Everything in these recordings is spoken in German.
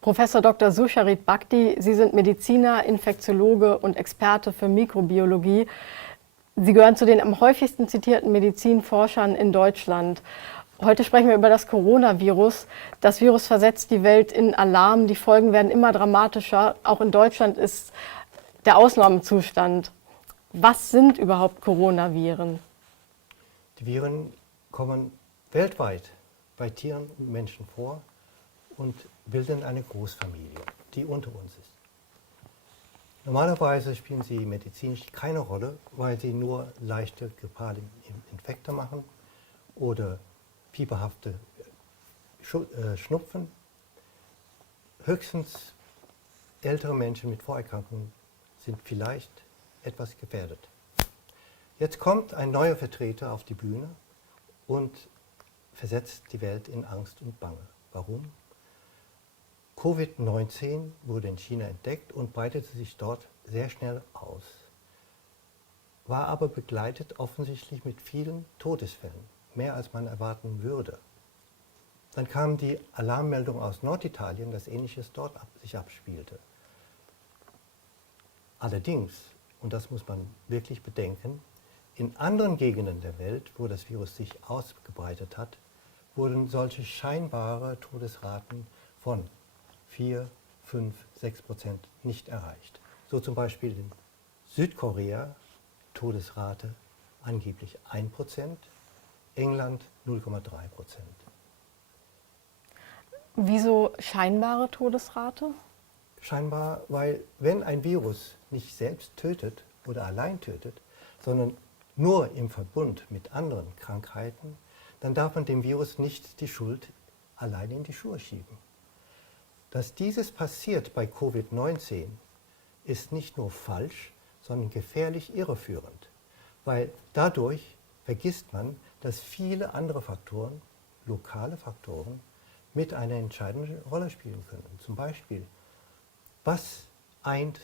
Professor Dr. Susharit Bhakdi, Sie sind Mediziner, Infektiologe und Experte für Mikrobiologie. Sie gehören zu den am häufigsten zitierten Medizinforschern in Deutschland. Heute sprechen wir über das Coronavirus. Das Virus versetzt die Welt in Alarm. Die Folgen werden immer dramatischer. Auch in Deutschland ist der Ausnahmezustand. Was sind überhaupt Coronaviren? Die Viren kommen weltweit bei Tieren und Menschen vor und bilden eine Großfamilie, die unter uns ist. Normalerweise spielen sie medizinisch keine Rolle, weil sie nur leichte grippale Infekte machen oder fieberhafte Schnupfen. Höchstens ältere Menschen mit Vorerkrankungen sind vielleicht etwas gefährdet. Jetzt kommt ein neuer Vertreter auf die Bühne und versetzt die Welt in Angst und Bange. Warum? Covid-19 wurde in China entdeckt und breitete sich dort sehr schnell aus, war aber begleitet offensichtlich mit vielen Todesfällen, mehr als man erwarten würde. Dann kam die Alarmmeldung aus Norditalien, dass Ähnliches dort sich abspielte. Allerdings, und das muss man wirklich bedenken, in anderen Gegenden der Welt, wo das Virus sich ausgebreitet hat, wurden solche scheinbare Todesraten von 4, 5, 6% nicht erreicht. So zum Beispiel in Südkorea Todesrate angeblich 1%, England 0,3%. Wieso scheinbare Todesrate? Scheinbar, weil wenn ein Virus nicht selbst tötet oder allein tötet, sondern nur im Verbund mit anderen Krankheiten, dann darf man dem Virus nicht die Schuld alleine in die Schuhe schieben. Dass dieses passiert bei Covid-19 ist nicht nur falsch, sondern gefährlich irreführend, weil dadurch vergisst man, dass viele andere Faktoren, lokale Faktoren, mit einer entscheidenden Rolle spielen können. Zum Beispiel, was eint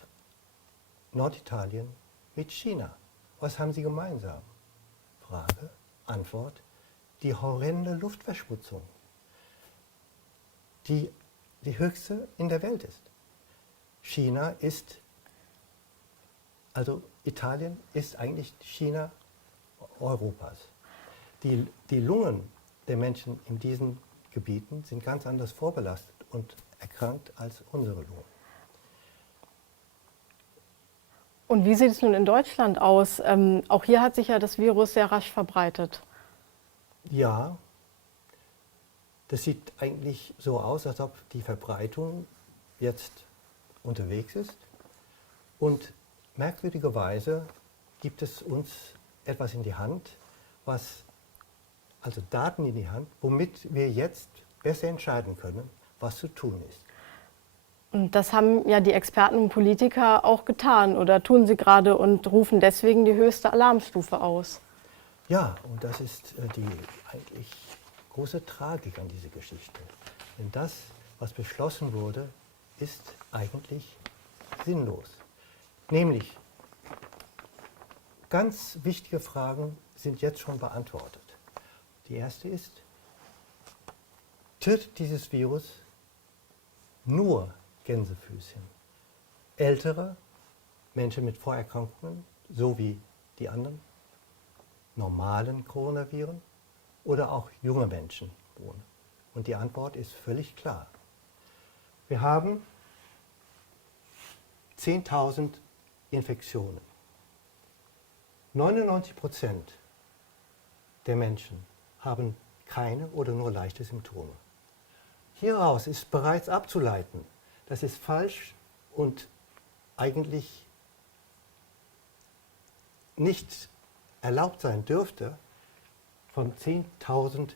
Norditalien mit China? Was haben sie gemeinsam? Frage, Antwort, die horrende Luftverschmutzung, die höchste in der Welt ist. Italien ist eigentlich China Europas. Die Lungen der Menschen in diesen Gebieten sind ganz anders vorbelastet und erkrankt als unsere Lungen. Und wie sieht es nun in Deutschland aus? Auch hier hat sich ja das Virus sehr rasch verbreitet. Ja, das sieht eigentlich so aus, als ob die Verbreitung jetzt unterwegs ist. Und merkwürdigerweise gibt es uns etwas in die Hand, also Daten in die Hand, womit wir jetzt besser entscheiden können, was zu tun ist. Und das haben ja die Experten und Politiker auch getan oder tun sie gerade und rufen deswegen die höchste Alarmstufe aus. Ja, und das ist die eigentlich große Tragik an dieser Geschichte. Denn das, was beschlossen wurde, ist eigentlich sinnlos. Nämlich, ganz wichtige Fragen sind jetzt schon beantwortet. Die erste ist, tötet dieses Virus nur Gänsefüßchen? Ältere Menschen mit Vorerkrankungen, so wie die anderen normalen Coronaviren, oder auch junge Menschen? Und die Antwort ist völlig klar. Wir haben 10.000 Infektionen. 99% der Menschen haben keine oder nur leichte Symptome. Hieraus ist bereits abzuleiten, dass es falsch und eigentlich nicht erlaubt sein dürfte, von 10.000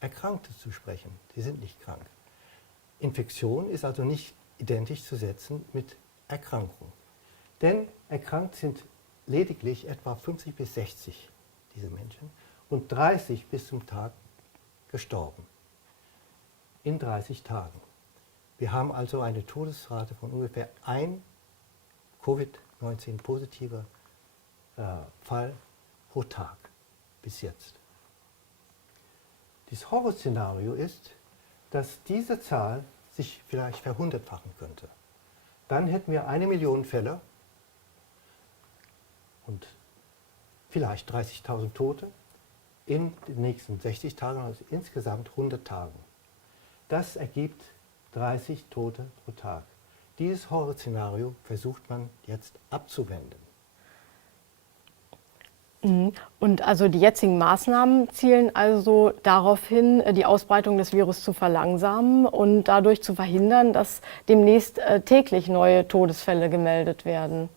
Erkrankten zu sprechen. Sie sind nicht krank. Infektion ist also nicht identisch zu setzen mit Erkrankung. Denn erkrankt sind lediglich etwa 50 bis 60 diese Menschen und 30 bis zum Tag gestorben. In 30 Tagen. Wir haben also eine Todesrate von ungefähr ein Covid-19-positiver Fall pro Tag bis jetzt. Das Horrorszenario ist, dass diese Zahl sich vielleicht verhundertfachen könnte. Dann hätten wir 1 Million Fälle und vielleicht 30.000 Tote in den nächsten 60 Tagen, also insgesamt 100 Tagen. Das ergibt 30 Tote pro Tag. Dieses Horrorszenario versucht man jetzt abzuwenden. Und also die jetzigen Maßnahmen zielen also darauf hin, die Ausbreitung des Virus zu verlangsamen und dadurch zu verhindern, dass demnächst täglich neue Todesfälle gemeldet werden.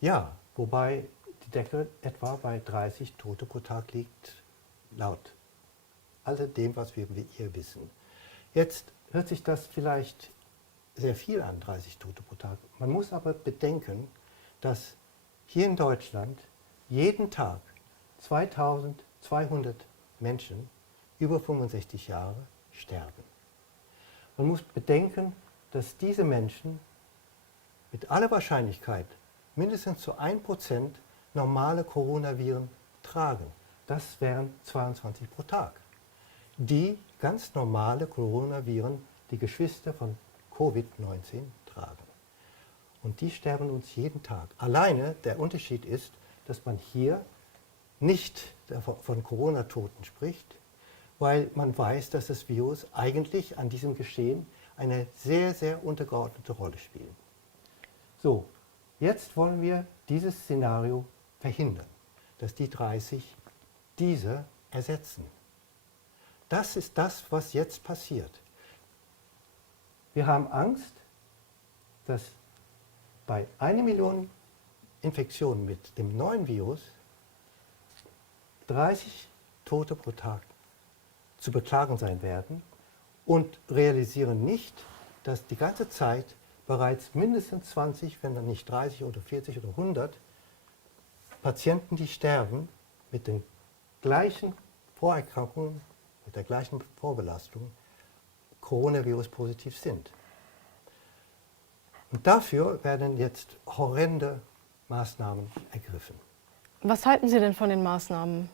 Ja, wobei die Decke etwa bei 30 Tote pro Tag liegt, laut alledem, was wir hier wissen. Jetzt hört sich das vielleicht sehr viel an, 30 Tote pro Tag. Man muss aber bedenken, dass hier in Deutschland jeden Tag 2200 Menschen über 65 Jahre sterben. Man muss bedenken, dass diese Menschen mit aller Wahrscheinlichkeit mindestens zu 1% normale Coronaviren tragen. Das wären 22 pro Tag. Die ganz normale Coronaviren, die Geschwister von Covid-19 tragen. Und die sterben uns jeden Tag. Alleine der Unterschied ist, dass man hier nicht von Corona-Toten spricht, weil man weiß, dass das Virus eigentlich an diesem Geschehen eine sehr, sehr untergeordnete Rolle spielt. So, jetzt wollen wir dieses Szenario verhindern, dass die 30 diese ersetzen. Das ist das, was jetzt passiert. Wir haben Angst, dass bei 1 Million Infektionen mit dem neuen Virus 30 Tote pro Tag zu beklagen sein werden und realisieren nicht, dass die ganze Zeit bereits mindestens 20, wenn dann nicht 30 oder 40 oder 100 Patienten, die sterben, mit den gleichen Vorerkrankungen, mit der gleichen Vorbelastung, Coronavirus positiv sind. Und dafür werden jetzt horrende Maßnahmen ergriffen. Was halten Sie denn von den Maßnahmen?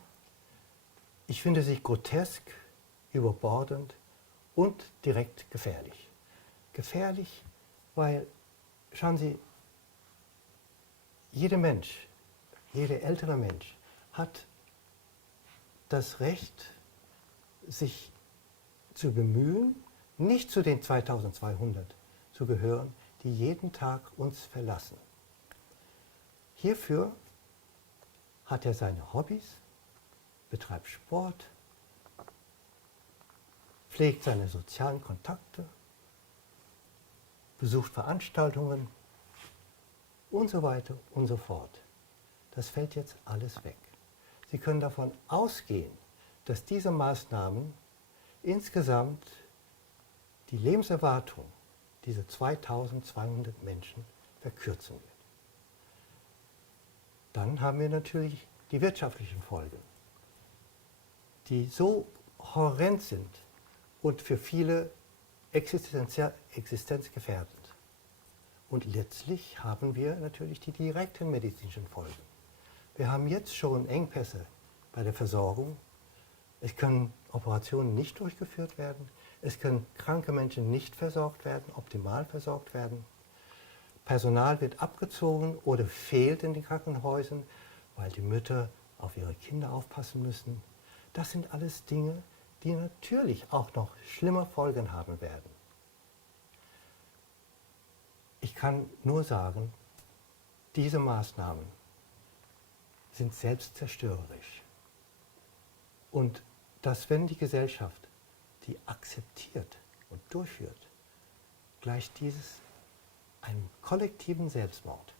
Ich finde sie grotesk, überbordend und direkt gefährlich. Gefährlich, weil, schauen Sie, jeder Mensch, jeder ältere Mensch hat das Recht, sich zu bemühen, nicht zu den 2200 zu gehören, die jeden Tag uns verlassen. Hierfür hat er seine Hobbys, betreibt Sport, pflegt seine sozialen Kontakte, besucht Veranstaltungen und so weiter und so fort. Das fällt jetzt alles weg. Sie können davon ausgehen, dass diese Maßnahmen insgesamt die Lebenserwartung dieser 2200 Menschen verkürzen wird. Dann haben wir natürlich die wirtschaftlichen Folgen, die so horrend sind und für viele existenzgefährdend. Und letztlich haben wir natürlich die direkten medizinischen Folgen. Wir haben jetzt schon Engpässe bei der Versorgung. Es können Operationen nicht durchgeführt werden. Es können kranke Menschen nicht versorgt werden, optimal versorgt werden. Personal wird abgezogen oder fehlt in den Krankenhäusern, weil die Mütter auf ihre Kinder aufpassen müssen. Das sind alles Dinge, die natürlich auch noch schlimme Folgen haben werden. Ich kann nur sagen, diese Maßnahmen sind selbstzerstörerisch. Und dass, wenn die Gesellschaft die akzeptiert und durchführt, gleicht dieses einem kollektiven Selbstmord.